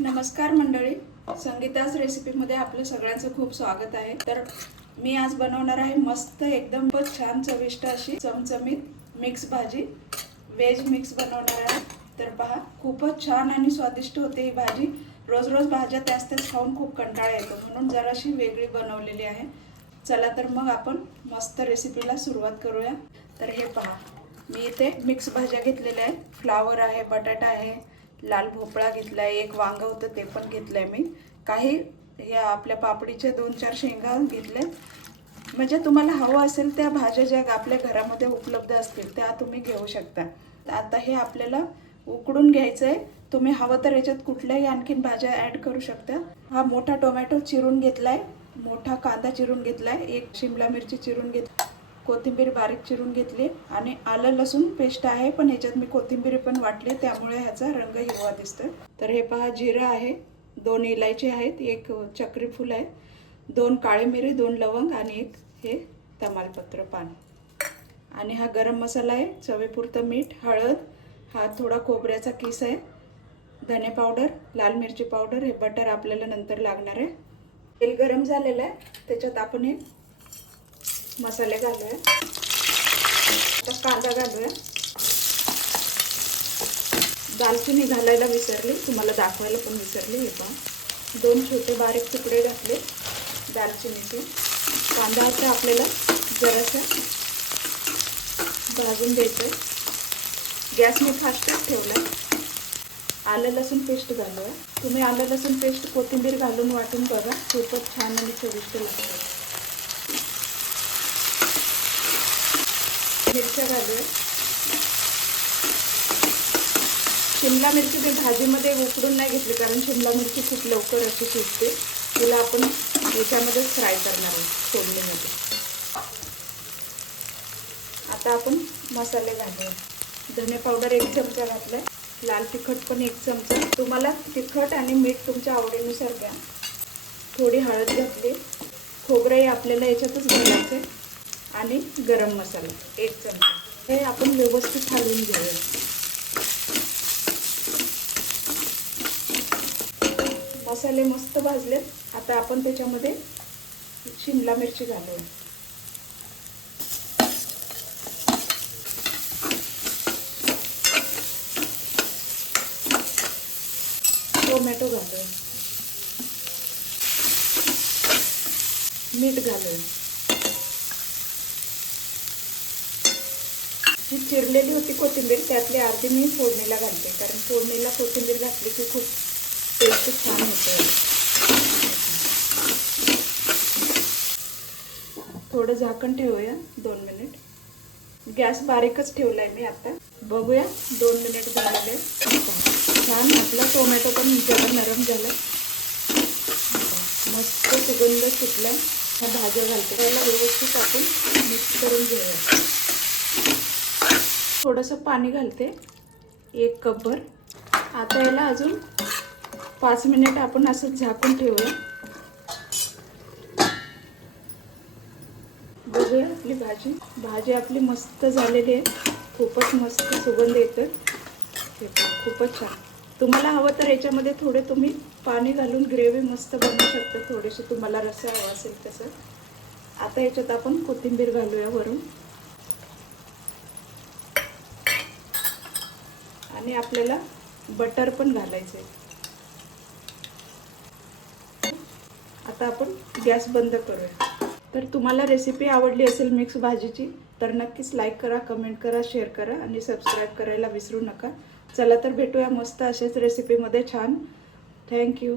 नमस्कार मंडळी, संगीता's रेसिपीमध्ये आपलं सगळ्यांचं खूप स्वागत आहे। तर मी आज बनवणार आहे मस्त एकदम छान चविष्ट अशी चमचमीत मिक्स भाजी, वेज मिक्स बनवणार आहे। तर पहा, खूपच छान आणि स्वादिष्ट होते ही भाजी। रोज रोज भाज्या त्याच खाऊन खूप कंटाळा येतो, म्हणून जराशी वेगळी बनवलेली आहे। चला तर मग आपण मस्त रेसिपीला सुरुवात करूया। तर हे पहा, मी इथे मिक्स भाज्या घेतलेल्या आहेत। फ्लावर आहे, बटाटा आहे, लाल भोपळा घेतलाय, एक वांग होतं ते पण घेतलंय मी। काही या आपल्या पापडीच्या 2-4 शेंगा घेतल्या। म्हणजे तुम्हाला हवं असेल त्या भाज्या ज्या आपल्या घरामध्ये उपलब्ध असतील त्या तुम्ही घेऊ शकता। आता हे आपल्याला उकडून घ्यायचंय। तुम्ही हवं तर याच्यात कुठल्याही आणखीन भाज्या ॲड करू शकता। हा मोठा टोमॅटो चिरून घेतलाय, मोठा कांदा चिरून घेतलाय, एक शिमला मिरची चिरून घेतली, कोथिंबीर बारीक चिरून घेतली आणि आलं लसूण पेस्ट आहे, पण ह्याच्यात मी कोथिंबीर पण वाटली त्यामुळे ह्याचा रंग हिरवा दिसतोय। तर हे पहा, जिरं आहे, 2 इलायची आहेत, एक चक्री फूल आहे, 2 काळे मिरी, 2 लवंग आणि एक हे तमालपत्र पान। आणि हा गरम मसाला आहे, चवीपुरतं मीठ, हळद, हा थोडा खोबऱ्याचा किस आहे, धने पावडर, लाल मिरची पावडर, हे बटर आपल्याला नंतर लागणार आहे। तेल गरम झालेलं आहे, त्याच्यात आपण हे मसाले घालूया। आता कांदा घालूया। दालचिनी घालायला विसरली, तुम्हाला दाखवायला पण विसरली। हे पहा, 2 छोटे बारीक तुकडे घातले दालचिनीचे। कांदा आता आपल्याला जरासा भाजून द्यायचं। गॅस मी फास्टच ठेवलाय। आलं लसूण पेस्ट घालूया। तुम्ही आलं लसूण पेस्ट कोथिंबीर घालून वाटून बघा, खूपच छान आणि चविष्ट लागते। मिरच्या घालूया। शिमला मिरची मी भाजीमध्ये उकडून नाही घेतली, कारण शिमला मिरची खूप लवकर अशी शिजते। तिला आपण याच्यामध्ये फ्राय करणार आहोत फोडणीमध्ये। आता आपण मसाले घालूया। धने पावडर 1 चमचा घातलाय, लाल तिखट पण 1 चमचा। तुम्हाला तिखट आणि मीठ तुमच्या आवडीनुसार घ्या। थोडी हळद घातली, खोबरं आपल्याला याच्यातच घालायचं आणि गरम मसाला 1 चमचा। हे आपण व्यवस्थित हलवून घेऊया। मसाले मस्त भाजले। आता आपण त्याच्यामध्ये शिमला मिरची घालूया, टोमॅटो घालूया, मीठ घालूया। ही चिरलेली होती कोथिंबीर, त्यातली अर्धी मी फोडणीला घालते, कारण फोडणीला कोथिंबीर घातली की खूप टेस्ट छान होते। थोडं झाकण ठेवूया 2 मिनिट। गॅस बारीकच ठेवलाय मी। आता बघूया 2 मिनिट झालेले। छान आपला टोमॅटो पण जरा नरम झाला, मस्त सुगंध सुटला। ह्या भाज्या घालते, त्याला व्यवस्थित आपण मिक्स करून घेऊया। थोडंसं पाणी घालते, 1 कपभर। आता याला अजून 5 मिनिट आपण असं झाकून ठेवूया। बघूया आपली भाजी आपली मस्त झालेली आहे। खूपच मस्त सुगंध येतो, खूपच छान। तुम्हाला हवं तर याच्यामध्ये थोडे तुम्ही पाणी घालून ग्रेव्ही मस्त बनवू शकता, थोडीशी तुम्हाला रस्सा हवा असेल तसं। आता याच्यात आपण कोथिंबीर घालूया वरून, आणि आपल्याला बटर पण घालायचं आहे। आता आपण गॅस बंद करूया। तर तुम्हाला रेसिपी आवडली असेल मिक्स भाजीची तर नक्कीच लाईक करा, कमेंट करा, शेअर करा आणि सबस्क्राईब करायला विसरू नका। चला तर भेटूया मस्त अशाच रेसिपीमध्ये छान। थँक्यू।